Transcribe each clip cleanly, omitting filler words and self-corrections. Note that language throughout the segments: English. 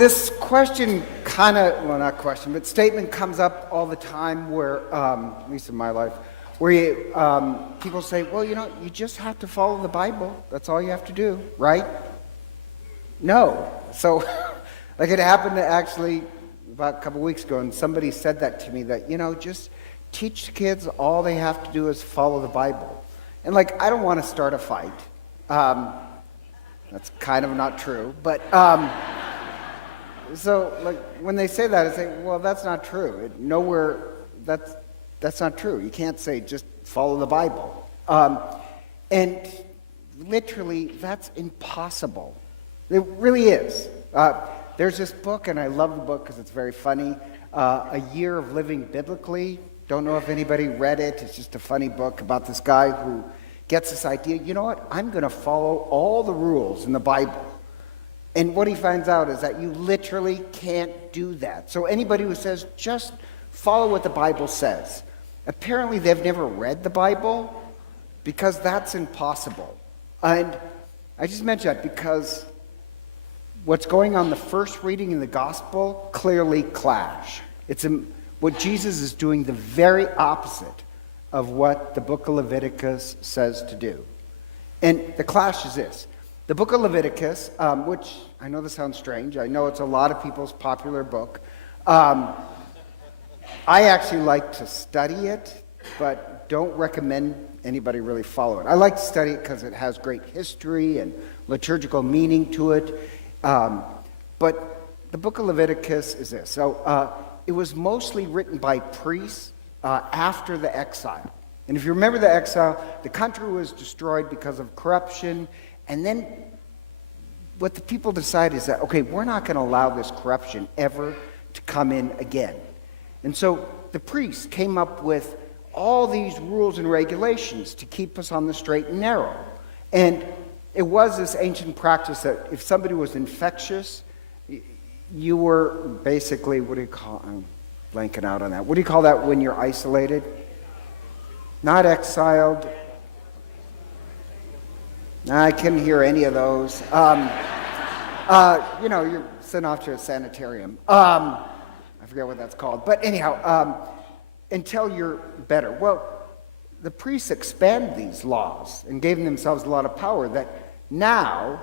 This question well, not question, but statement comes up all the time where, at least in my life, where people say, well, you just have to follow the Bible. That's all you have to do, right? No. So, like it happened actually about a couple weeks ago, and somebody said that to me, that, just teach the kids all they have to do is follow the Bible. And I don't want to start a fight. That's kind of not true, but... So, when they say that, I say, well, that's not true. That's not true. You can't say just follow the Bible. And literally, that's impossible. It really is. There's this book, and I love the book because it's very funny, A Year of Living Biblically. Don't know if anybody read it. It's just a funny book about this guy who gets this idea, you know what, I'm going to follow all the rules in the Bible. And what he finds out is that you literally can't do that. So anybody who says, just follow what the Bible says, apparently they've never read the Bible, because that's impossible. And I just mention that because what's going on the first reading in the gospel clearly clash. What Jesus is doing the very opposite of what the book of Leviticus says to do. And the clash is this. The book of Leviticus, which I know this sounds strange. I know it's a lot of people's popular book. I actually like to study it, but don't recommend anybody really follow it. I like to study it because it has great history and liturgical meaning to it. But the book of Leviticus is this. So it was mostly written by priests after the exile. And if you remember the exile, the country was destroyed because of corruption. And then what the people decide is that, okay, we're not going to allow this corruption ever to come in again. And so the priests came up with all these rules and regulations to keep us on the straight and narrow. And it was this ancient practice that if somebody was infectious, you were basically, I'm blanking out on that. What do you call that when you're isolated? Not exiled. I couldn't hear any of those. You're sent off to a sanitarium. I forget what that's called. But anyhow, until you're better. Well, the priests expanded these laws and gave themselves a lot of power that now,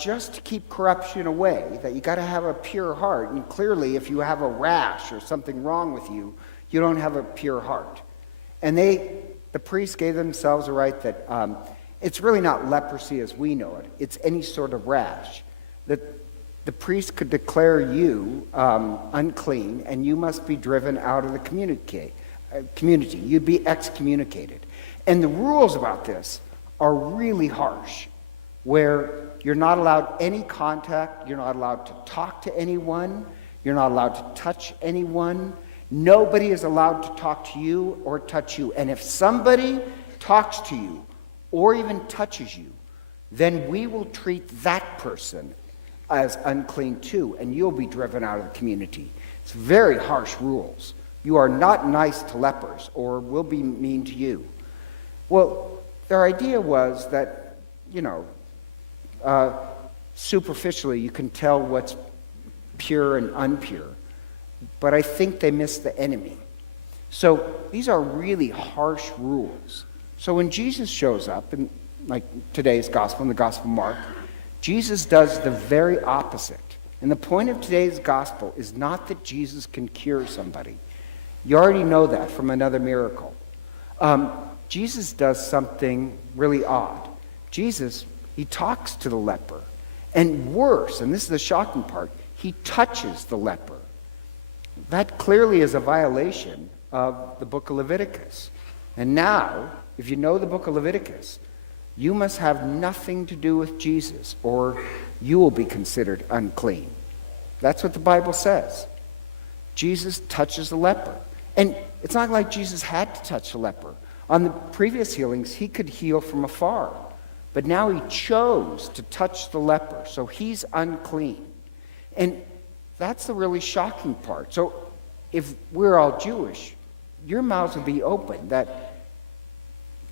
just to keep corruption away, that you got to have a pure heart. And clearly, if you have a rash or something wrong with you, you don't have a pure heart. And the priests gave themselves a right that... it's really not leprosy as we know it. It's any sort of rash. That the priest could declare you unclean, and you must be driven out of the community. You'd be excommunicated. And the rules about this are really harsh, where you're not allowed any contact, you're not allowed to talk to anyone, you're not allowed to touch anyone. Nobody is allowed to talk to you or touch you. And if somebody talks to you, or even touches you, then we will treat that person as unclean too, and you'll be driven out of the community. It's very harsh rules. You are not nice to lepers, or we'll be mean to you. Well, their idea was that, superficially you can tell what's pure and impure, but I think they missed the enemy. So these are really harsh rules. So when Jesus shows up in today's gospel, in the Gospel of Mark, Jesus does the very opposite. And the point of today's gospel is not that Jesus can cure somebody. You already know that from another miracle. Jesus does something really odd. Jesus, he talks to the leper. And worse, and this is the shocking part, he touches the leper. That clearly is a violation of the book of Leviticus. And now, if you know the book of Leviticus, you must have nothing to do with Jesus, or you will be considered unclean. That's what the Bible says. Jesus touches the leper. And it's not like Jesus had to touch the leper. On the previous healings, he could heal from afar. But now he chose to touch the leper, so he's unclean. And that's the really shocking part. So if we're all Jewish, your mouths will be open that,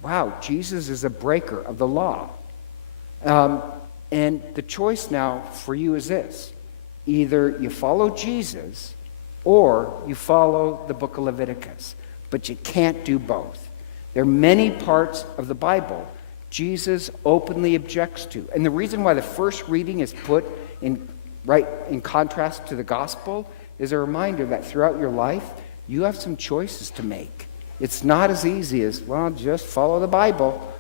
wow, Jesus is a breaker of the law. And the choice now for you is this. Either you follow Jesus or you follow the book of Leviticus. But you can't do both. There are many parts of the Bible Jesus openly objects to. And the reason why the first reading is put in contrast to the gospel is a reminder that throughout your life, you have some choices to make. It's not as easy as, well, just follow the Bible.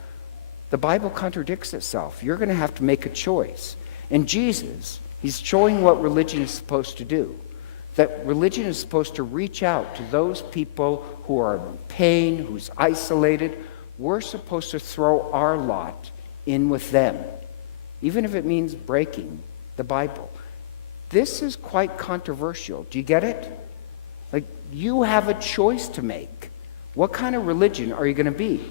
The Bible contradicts itself. You're going to have to make a choice. And Jesus, he's showing what religion is supposed to do. That religion is supposed to reach out to those people who are in pain, who's isolated. We're supposed to throw our lot in with them, even if it means breaking the Bible. This is quite controversial. Do you get it? Like, you have a choice to make. What kind of religion are you going to be?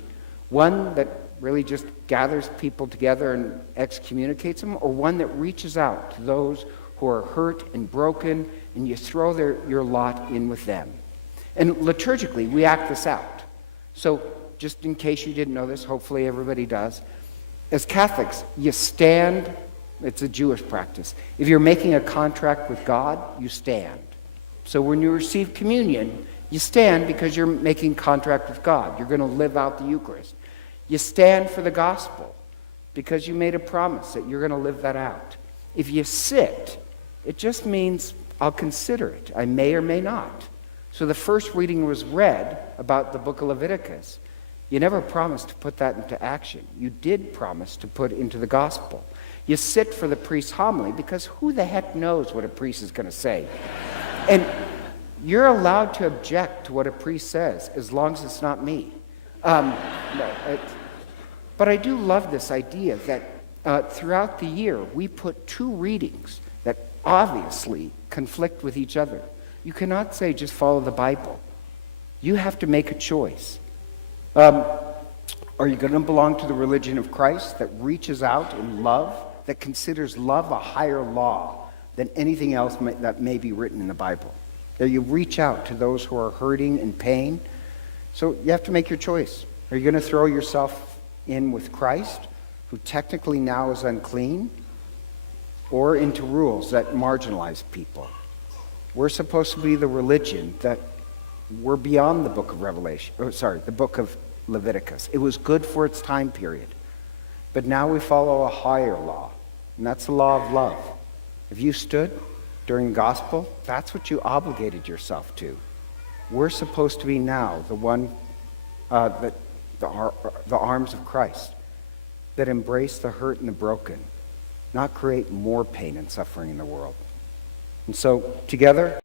One that really just gathers people together and excommunicates them, or one that reaches out to those who are hurt and broken, and you throw your lot in with them? And liturgically, we act this out. So, just in case you didn't know this, hopefully everybody does, as Catholics, you stand. It's a Jewish practice. If you're making a contract with God, you stand. So when you receive communion, you stand because you're making contract with God. You're going to live out the Eucharist. You stand for the gospel because you made a promise that you're going to live that out. If you sit, it just means I'll consider it. I may or may not. So the first reading was read about the book of Leviticus. You never promised to put that into action. You did promise to put into the gospel. You sit for the priest's homily because who the heck knows what a priest is going to say? And you're allowed to object to what a priest says as long as it's not me. But I do love this idea that throughout the year we put two readings that obviously conflict with each other. You cannot say just follow the Bible. You have to make a choice. Are you going to belong to the religion of Christ that reaches out in love, that considers love a higher law than anything else that may be written in the Bible? That you reach out to those who are hurting and pain. So you have to make your choice. Are you going to throw yourself in with Christ, who technically now is unclean, or into rules that marginalize people? We're supposed to be the religion that we're beyond the book of the book of Leviticus. It was good for its time period. But now we follow a higher law, and that's the law of love. If you stood during gospel, that's what you obligated yourself to. We're supposed to be now the one, the arms of Christ that embrace the hurt and the broken, not create more pain and suffering in the world. And so, together,